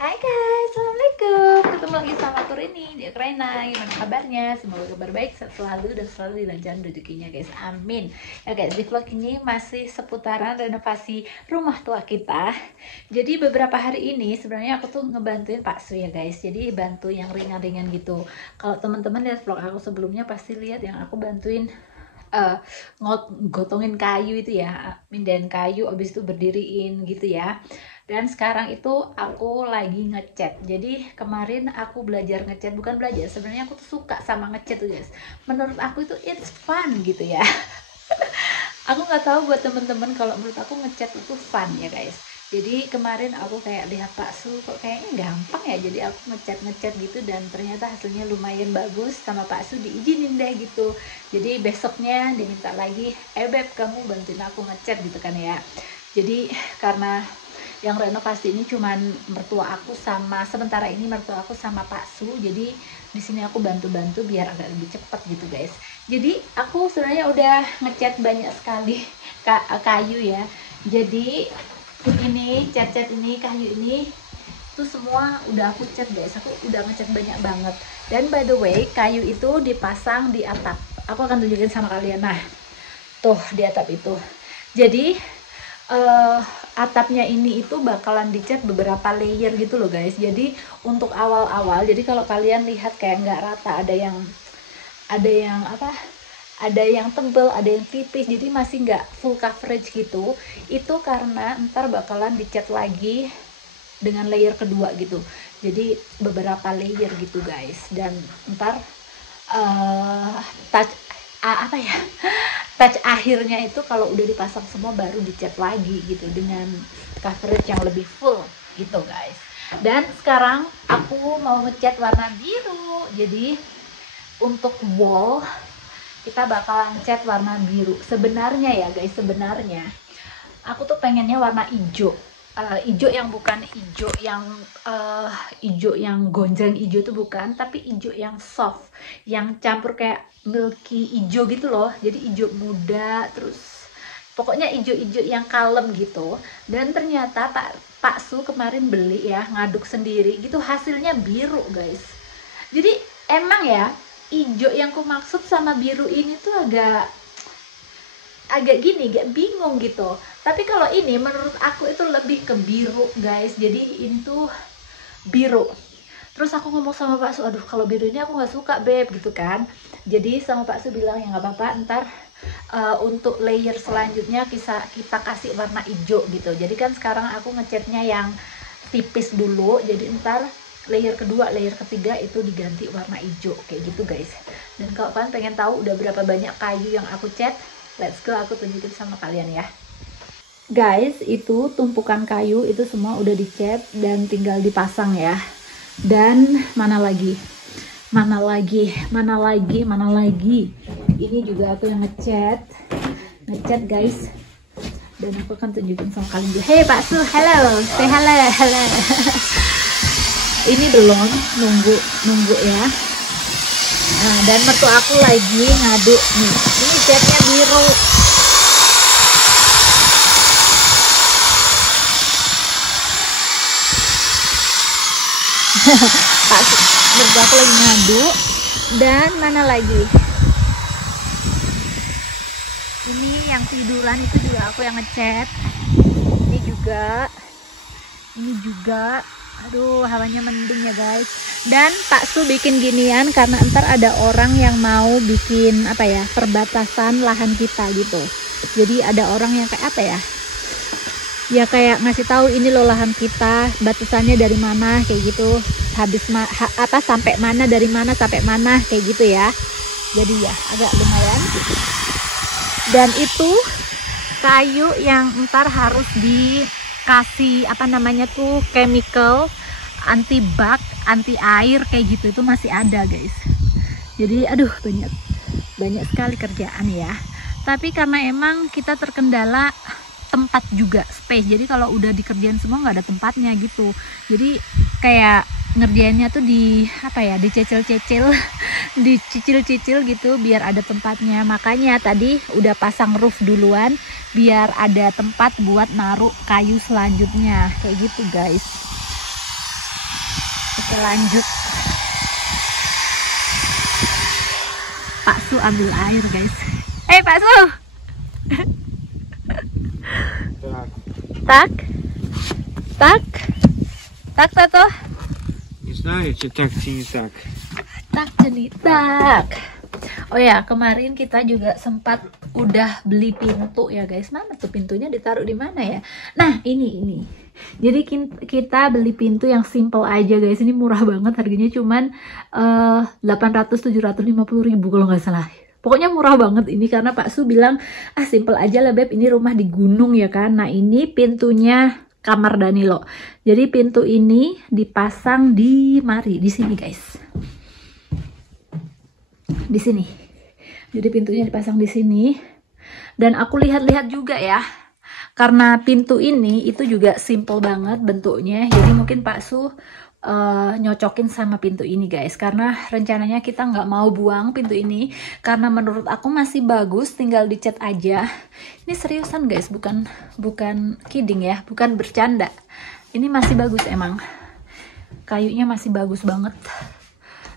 Hai guys, assalamualaikum. Ketemu lagi sama aku Rini di Ukraina. Gimana kabarnya? Semoga kabar baik selalu dan selalu dilancarkan rezekinya guys. Amin. Ya guys, di vlog ini masih seputaran renovasi rumah tua kita. Jadi beberapa hari ini sebenarnya aku tuh ngebantuin Pak Su ya guys. Jadi bantu yang ringan-ringan gitu. Kalau teman-teman lihat vlog aku sebelumnya pasti lihat yang aku bantuin gotongin kayu itu ya, mindahin kayu, abis itu berdiriin gitu ya. Dan sekarang itu aku lagi ngecat. Jadi kemarin aku belajar ngecat, bukan belajar, sebenarnya aku tuh suka sama ngecat tuh guys. Menurut aku itu it's fun gitu ya. Aku nggak tahu buat temen-temen, kalau menurut aku ngecat itu fun ya guys. Jadi kemarin aku kayak lihat Pak Su kok kayaknya gampang ya, jadi aku ngecat gitu dan ternyata hasilnya lumayan bagus. Sama Pak Su diizinin deh gitu. Jadi besoknya diminta lagi, Beb kamu bantuin aku ngecat gitu kan ya. Jadi karena yang renovasi ini cuman mertua aku sama, sementara ini mertua aku sama Pak Su, jadi di sini aku bantu-bantu biar agak lebih cepat gitu guys. Jadi aku sebenarnya udah ngecat banyak sekali kayu ya. Jadi ini cat-cat ini, kayu ini itu semua udah aku cat guys. Aku udah ngecat banyak banget. Dan by the way, kayu itu dipasang di atap. Aku akan tunjukin sama kalian. Nah, tuh di atap itu. Jadi atapnya ini itu bakalan dicat beberapa layer gitu loh guys. Jadi untuk awal-awal, jadi kalau kalian lihat kayak nggak rata, ada yang apa, ada yang tebel, ada yang tipis, jadi masih nggak full coverage gitu. Itu karena ntar bakalan dicat lagi dengan layer kedua gitu. Jadi beberapa layer gitu guys. Dan ntar touch akhirnya itu kalau udah dipasang semua baru dicat lagi gitu dengan coverage yang lebih full gitu guys. Dan sekarang aku mau ngecat warna biru. Jadi untuk wall kita bakalan cat warna biru. Sebenarnya ya guys, sebenarnya aku tuh pengennya warna hijau. Hijau yang bukan hijau yang gonjreng hijau tuh bukan, tapi hijau yang soft, yang campur kayak milky hijau gitu loh. Jadi hijau muda, terus pokoknya hijau-hijau yang kalem gitu. Dan ternyata Pak Su kemarin beli ya, ngaduk sendiri gitu, hasilnya biru guys. Jadi emang ya, hijau yang ku maksud sama biru ini tuh agak bingung gitu. Tapi kalau ini menurut aku itu lebih ke biru guys. Jadi ini tuh biru. Terus aku ngomong sama Pak Su, aduh kalau biru ini aku nggak suka Beb gitu kan. Jadi sama Pak Su bilang ya nggak apa-apa, ntar untuk layer selanjutnya kita kasih warna hijau gitu. Jadi kan sekarang aku ngecatnya yang tipis dulu, jadi ntar layer kedua, layer ketiga itu diganti warna hijau kayak gitu guys. Dan kalau kalian pengen tahu udah berapa banyak kayu yang aku cat, let's go, aku tunjukin sama kalian ya guys. Itu tumpukan kayu itu semua udah dicat dan tinggal dipasang ya. Dan mana lagi, ini juga aku yang ngecat guys. Dan aku akan tunjukin sama kalian juga. Hey Pak Su, hello, say hello. Ini belum, nunggu ya. Nah, dan mertua aku lagi ngaduk nih. Ini catnya biru. Pak, mertua aku lagi ngaduk. Dan mana lagi? Ini yang tiduran itu juga aku yang ngecat. Ini juga. Aduh, hawanya mendung ya guys. Dan Pak Su bikin ginian karena ntar ada orang yang mau bikin apa ya, perbatasan lahan kita gitu. Jadi ada orang yang kayak apa ya, ya kayak ngasih tahu ini loh lahan kita, batasannya dari mana kayak gitu, habis sampai mana, dari mana sampai mana kayak gitu ya. Jadi ya agak lumayan. Dan itu kayu yang ntar harus dikasih apa namanya tuh, chemical anti bak, anti air kayak gitu, itu masih ada guys. Jadi aduh banyak sekali kerjaan ya. Tapi karena emang kita terkendala tempat juga, space. Jadi kalau udah dikerjain semua nggak ada tempatnya gitu. Jadi kayak ngerjainnya tuh dicicil-cicil dicicil-cicil gitu biar ada tempatnya. Makanya tadi udah pasang roof duluan biar ada tempat buat naruh kayu selanjutnya kayak gitu guys. Oke, lanjut. Pak Su ambil air, guys. Pak Su. Tak. Tak. Tak tato. Не знаю, чи так, чи не так. Tak jadi tak. Oh ya, kemarin kita juga sempat udah beli pintu ya guys. Mana tuh pintunya, ditaruh di mana ya? Nah, ini. Jadi kita beli pintu yang simple aja guys. Ini murah banget, harganya cuman 800-750 ribu kalau nggak salah. Pokoknya murah banget ini karena Pak Su bilang, simple aja lah Beb, ini rumah di gunung ya kan. Nah, ini pintunya kamar Danilo. Jadi pintu ini dipasang di di sini guys. Di sini. Jadi pintunya dipasang di sini. Dan aku lihat-lihat juga ya. Karena pintu ini itu juga simple banget bentuknya. Jadi mungkin Pak Su nyocokin sama pintu ini guys. Karena rencananya kita nggak mau buang pintu ini. Karena menurut aku masih bagus, tinggal dicat aja. Ini seriusan guys, bukan kidding ya, bukan bercanda. Ini masih bagus emang. Kayunya masih bagus banget.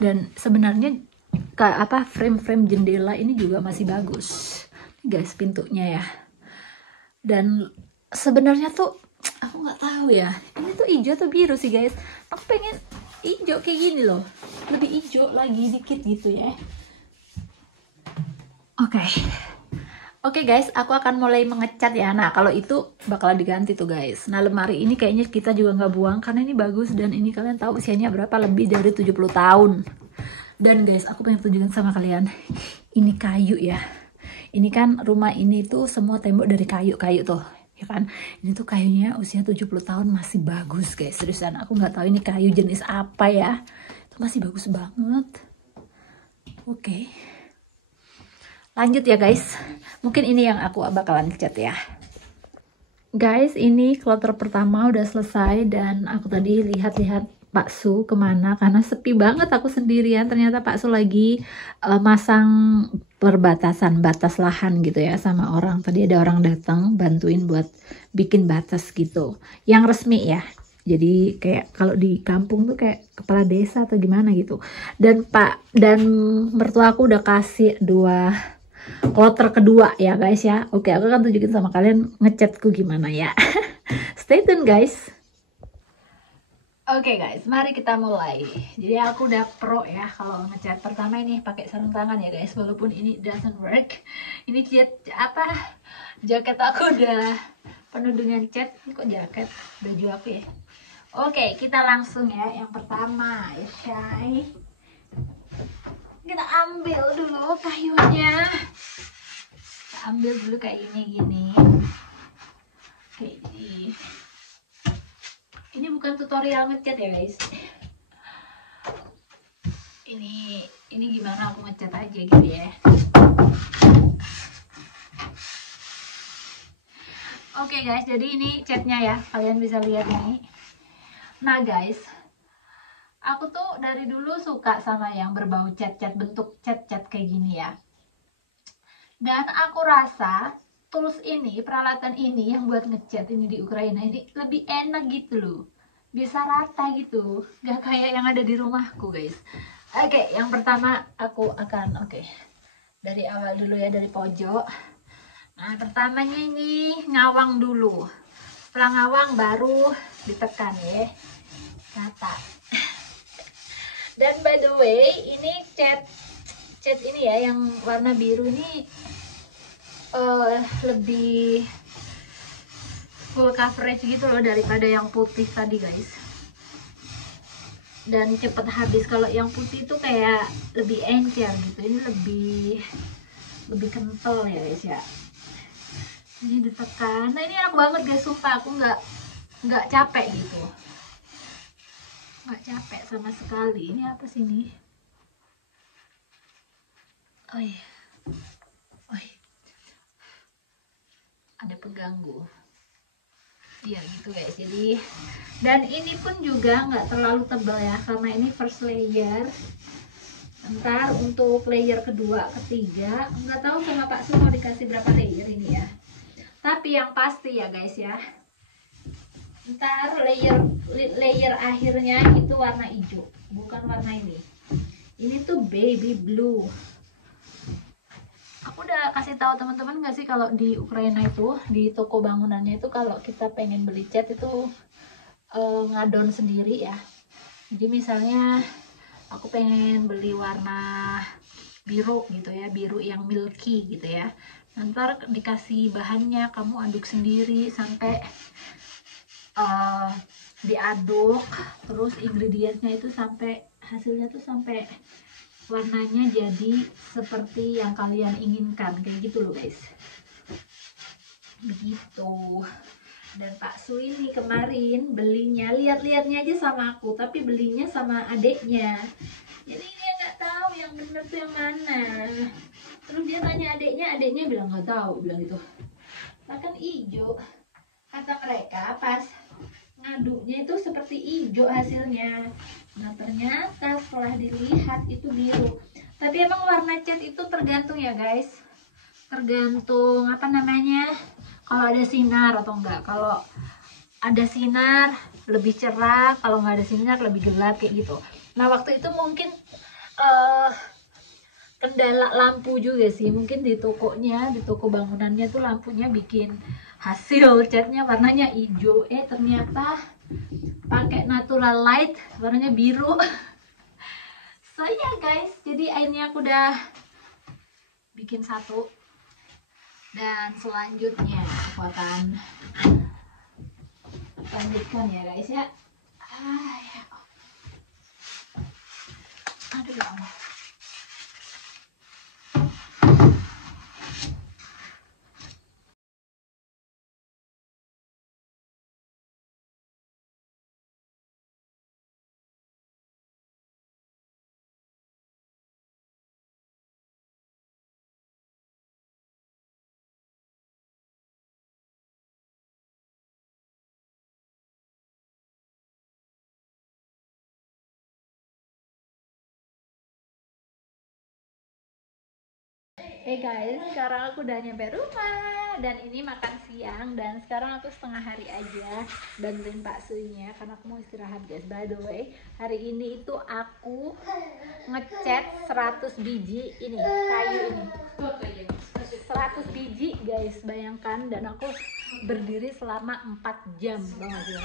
Dan sebenarnya frame jendela ini juga masih bagus. Ini guys pintunya ya. Dan sebenarnya tuh aku nggak tahu ya, ini tuh hijau atau biru sih guys. Aku pengen hijau kayak gini loh, lebih hijau lagi dikit gitu ya. Oke guys, aku akan mulai mengecat ya. Nah, kalau itu bakal diganti tuh guys. Nah, lemari ini kayaknya kita juga nggak buang karena ini bagus. Dan ini kalian tahu usianya berapa, lebih dari 70 tahun. Dan guys, aku pengen tunjukin sama kalian, ini kayu ya. Ini kan rumah ini tuh semua tembok dari kayu tuh, ya kan. Ini tuh kayunya usia 70 tahun masih bagus guys. Seriusan, aku nggak tahu ini kayu jenis apa ya. Itu masih bagus banget. Oke. Lanjut ya guys. Mungkin ini yang aku bakalan cat ya. Guys, ini kloter pertama udah selesai dan aku tadi lihat-lihat Pak Su kemana karena sepi banget aku sendirian. Ternyata Pak Su lagi masang batas lahan gitu ya sama orang. Tadi ada orang datang bantuin buat bikin batas gitu yang resmi ya. Jadi kayak kalau di kampung tuh kayak kepala desa atau gimana gitu. Dan mertua aku udah kasih 2 kloter kedua ya guys ya. Oke, aku akan tunjukin sama kalian ngecatku gimana ya. Stay tune guys. Oke guys, mari kita mulai. Jadi aku udah pro ya kalau ngecat. Pertama ini pakai sarung tangan ya guys, walaupun ini doesn't work. Ini jaket aku udah penuh dengan cat. Ini kok jaket baju aku ya. Oke, kita langsung ya. Yang pertama ya Shay. Kita ambil dulu kayunya. Kita ambil dulu kayak gini. Oke, ini bukan tutorial ngecat ya guys. Ini gimana aku ngecat aja gitu ya. Oke guys, jadi ini catnya ya, kalian bisa lihat ini. Nah guys, aku tuh dari dulu suka sama yang berbau cat-cat, bentuk cat-cat kayak gini ya. Dan aku rasa tools ini, peralatan ini yang buat ngecat ini di Ukraina ini lebih enak gitu loh, bisa rata gitu, gak kayak yang ada di rumahku guys. Oke, yang pertama aku akan dari awal dulu ya, dari pojok. Nah, pertamanya ini ngawang dulu, setelah ngawang baru ditekan ya, rata. Dan by the way, ini cat ini ya yang warna biru ini lebih full coverage gitu loh daripada yang putih tadi guys, dan cepet habis. Kalau yang putih itu kayak lebih encer gitu, ini lebih kental ya guys ya. Ini ditekan. Nah, ini enak banget guys, sumpah aku nggak capek gitu, nggak capek sama sekali. Ini apa sih ini? Oh iya, ada pengganggu. Iya gitu guys. Jadi, dan ini pun juga nggak terlalu tebal ya, karena ini first layer. Ntar untuk layer kedua, ketiga, nggak tahu sama Pak Su mau dikasih berapa layer ini ya. Tapi yang pasti ya guys ya, Ntar layer akhirnya itu warna hijau, bukan warna ini. Ini tuh baby blue. Aku udah kasih tahu teman-teman nggak sih kalau di Ukraina itu di toko bangunannya itu kalau kita pengen beli cat itu ngadon sendiri ya. Jadi misalnya aku pengen beli warna biru gitu ya, biru yang milky gitu ya. Ntar dikasih bahannya, kamu aduk sendiri sampai diaduk, terus ingredientsnya itu sampai hasilnya tuh sampai warnanya jadi seperti yang kalian inginkan, kayak gitu loh guys. Begitu. Dan Pak Su ini kemarin belinya, lihat-lihatnya aja sama aku, tapi belinya sama adeknya. Jadi dia nggak tahu yang bener tuh yang mana. Terus dia tanya adeknya bilang nggak tahu, bilang gitu. Nah kan hijau, kata mereka pas ngaduknya itu seperti hijau hasilnya. Nah ternyata setelah dilihat itu biru. Tapi emang warna cat itu tergantung ya guys, tergantung apa namanya, kalau ada sinar atau enggak. Kalau ada sinar lebih cerah, kalau nggak ada sinar lebih gelap kayak gitu. Nah waktu itu mungkin kendala lampu juga sih, mungkin di tokonya, di toko bangunannya tuh lampunya bikin hasil catnya warnanya hijau, ternyata pakai natural light warnanya biru. So ya guys, jadi akhirnya aku udah bikin satu, dan selanjutnya aku akan lanjutkan ya guys ya. Aduh ya Allah. Hey guys, sekarang aku udah nyampe rumah dan ini makan siang, dan sekarang aku setengah hari aja bantuin Pak Sunya karena aku mau istirahat guys. By the way, hari ini itu aku ngecat 100 biji ini, kayu ini. 100 biji guys, bayangkan, dan aku berdiri selama 4 jam banget ya.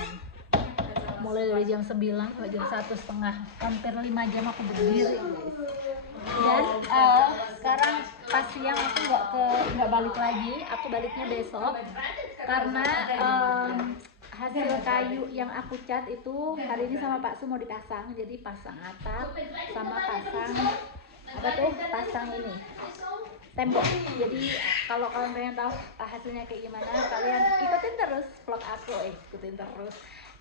Mulai dari jam 9 sampai jam 1:30, hampir 5 jam aku berdiri guys. Dan sekarang pas siang aku nggak balik lagi, aku baliknya besok karena hasil kayu yang aku cat itu hari ini sama Pak Su mau dipasang, jadi pasang atap sama pasang apa tuh, pasang ini tembok. Jadi kalau kalian pengen tahu hasilnya kayak gimana, kalian ikutin terus vlog aku, ikutin terus,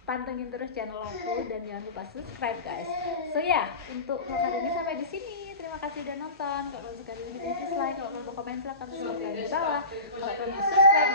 pantengin terus channel aku, dan jangan lupa subscribe guys. So ya, untuk vlog hari ini sampai di sini. Terima kasih udah nonton. Kalau kalian suka video ini, dislike. Kalau kalian mau komen silahkan subscribe di bawah. Kalau kalian mau subscribe